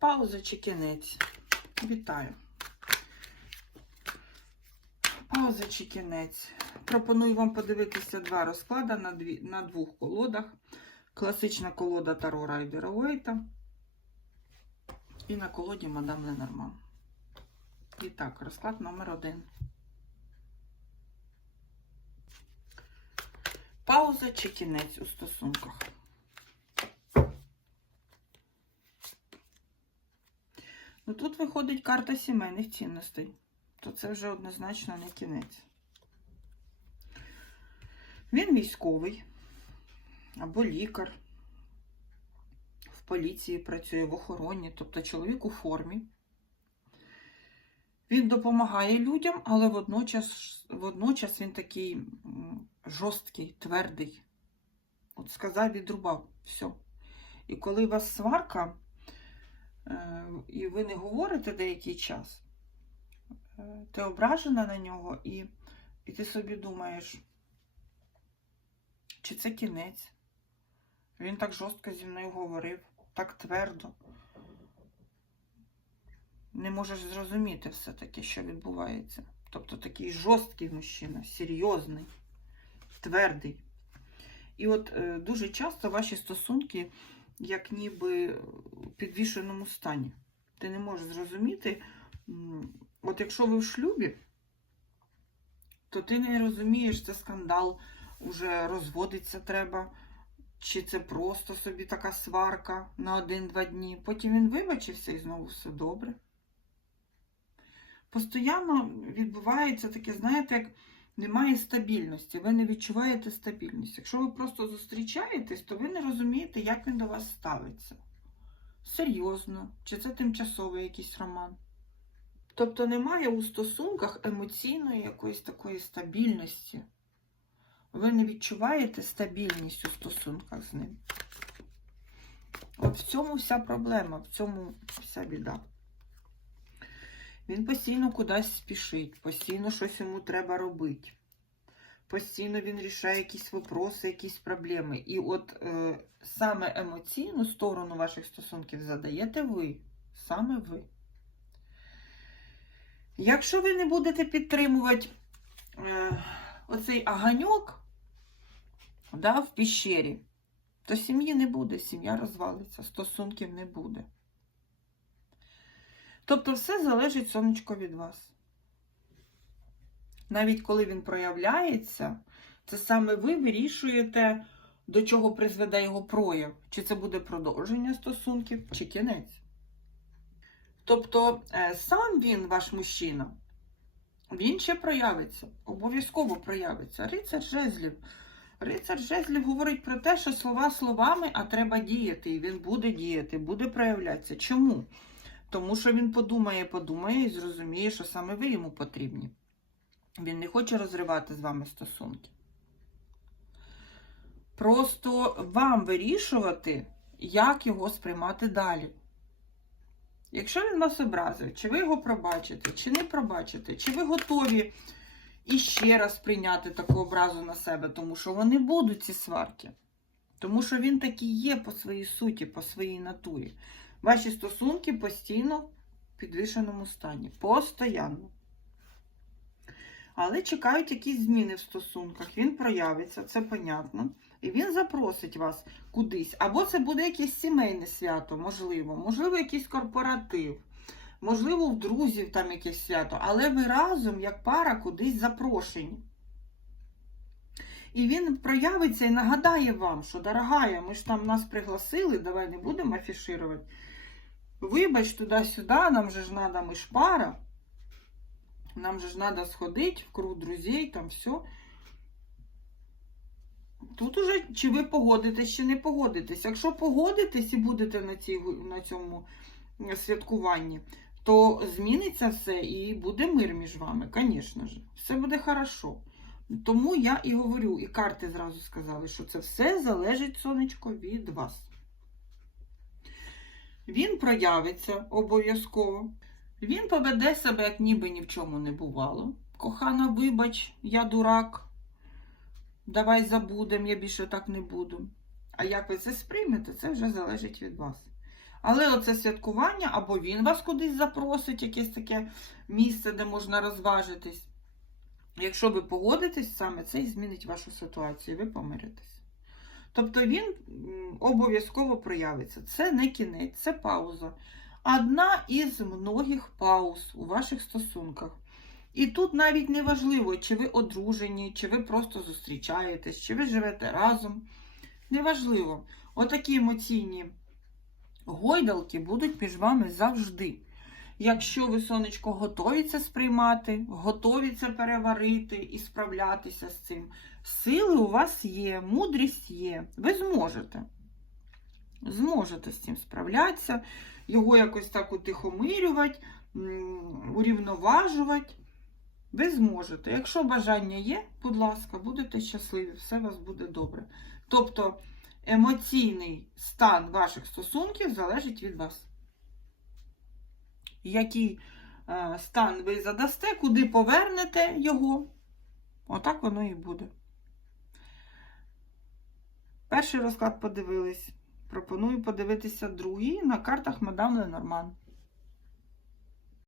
Пауза чи кінець. Вітаю. Пауза чи кінець. Пропоную вам подивитися два розклади на, дві, на двох колодах. Класична колода Таро Райдера Уейта і на колоді Мадам Ленорман. І так, розклад номер один. Пауза чи кінець у стосунках. Тут виходить карта сімейних цінностей, то це вже однозначно не кінець. Він військовий або лікар, в поліції працює в охороні, тобто чоловік у формі. Він допомагає людям, але водночас, водночас він такий жорсткий, твердий. От сказав, відрубав, все. І коли у вас сварка, і ви не говорите деякий час, е, ти ображена на нього, і, і ти собі думаєш, чи це кінець? Він так жорстко зі мною говорив, так твердо. Не можеш зрозуміти все-таки, що відбувається. Тобто такий жорсткий мужчина, серйозний, твердий. І от е, дуже часто ваші стосунки, як ніби в підвішеному стані. Ти не можеш зрозуміти, от якщо ви в шлюбі, то ти не розумієш, це скандал, уже розводиться треба, чи це просто собі така сварка на один-два дні. Потім він вибачився і знову все добре. Постоянно відбувається таке, знаєте, як немає стабільності, ви не відчуваєте стабільність. Якщо ви просто зустрічаєтесь, то ви не розумієте, як він до вас ставиться. Серйозно, чи це тимчасовий якийсь роман. Тобто немає у стосунках емоційної якоїсь такої стабільності. Ви не відчуваєте стабільність у стосунках з ним. От в цьому вся проблема, в цьому вся біда. Він постійно кудись спішить, постійно щось йому треба робити. Постійно він рішає якісь випроси, якісь проблеми. І от е, саме емоційну сторону ваших стосунків задаєте ви. Саме ви. Якщо ви не будете підтримувати е, оцей аганьок да, в піщері, то сім'ї не буде, сім'я розвалиться, стосунків не буде. Тобто все залежить, сонечко, від вас. Навіть коли він проявляється, це саме ви вирішуєте, до чого призведе його прояв. Чи це буде продовження стосунків, чи кінець. Тобто е, сам він, ваш мужчина, він ще проявиться, обов'язково проявиться. Рицар жезлів. Рицар жезлів говорить про те, що слова словами, а треба діяти. І він буде діяти, буде проявлятися. Чому? Тому що він подумає, подумає і зрозуміє, що саме ви йому потрібні. Він не хоче розривати з вами стосунки. Просто вам вирішувати, як його сприймати далі. Якщо він вас образив, чи ви його пробачите, чи не пробачите, чи ви готові іще раз прийняти таку образу на себе, тому що вони будуть ці сварки. Тому що він такий є по своїй суті, по своїй натурі. Ваші стосунки постійно в підвішеному стані. Постоянно. Але чекають якісь зміни в стосунках. Він проявиться, це понятно. І він запросить вас кудись. Або це буде якесь сімейне свято, можливо, можливо, якийсь корпоратив, можливо, у друзів там якесь свято. Але ви разом, як пара, кудись запрошені. І він проявиться і нагадає вам, що, дорогая, ми ж там нас пригласили, давай не будемо афішувати. Вибач туди-сюди, нам же ж надо, ми ж пара. Нам же ж надо сходити в круг друзей, там все. Тут уже чи ви погодитесь, чи не погодитесь. Якщо погодитесь і будете на, цій, на цьому святкуванні, то зміниться все і буде мир між вами, звісно ж. Все буде хорошо. Тому я і говорю, і карти зразу сказали, що це все залежить, сонечко, від вас. Він проявиться обов'язково. Він поведе себе, як ніби ні в чому не бувало. Кохана, вибач, я дурак. Давай забудем, я більше так не буду. А як ви це сприймете, це вже залежить від вас. Але оце святкування, або він вас кудись запросить, якесь таке місце, де можна розважитись. Якщо ви погодитесь, саме це і змінить вашу ситуацію, ви помиритесь. Тобто він обов'язково проявиться. Це не кінець, це пауза. Одна із многих пауз у ваших стосунках. І тут навіть не важливо, чи ви одружені, чи ви просто зустрічаєтесь, чи ви живете разом. Неважливо. Отакі емоційні гойдалки будуть між вами завжди. Якщо ви, сонечко, готові це сприймати, готові це переварити і справлятися з цим, сили у вас є, мудрість є, ви зможете. Зможете з цим справлятися, його якось так утихомирювати, урівноважувати. Ви зможете. Якщо бажання є, будь ласка, будете щасливі, все у вас буде добре. Тобто емоційний стан ваших стосунків залежить від вас. Який е, стан ви задасте, куди повернете його, отак воно і буде. Перший розклад подивились. Пропоную подивитися другий на картах мадам Ленорман.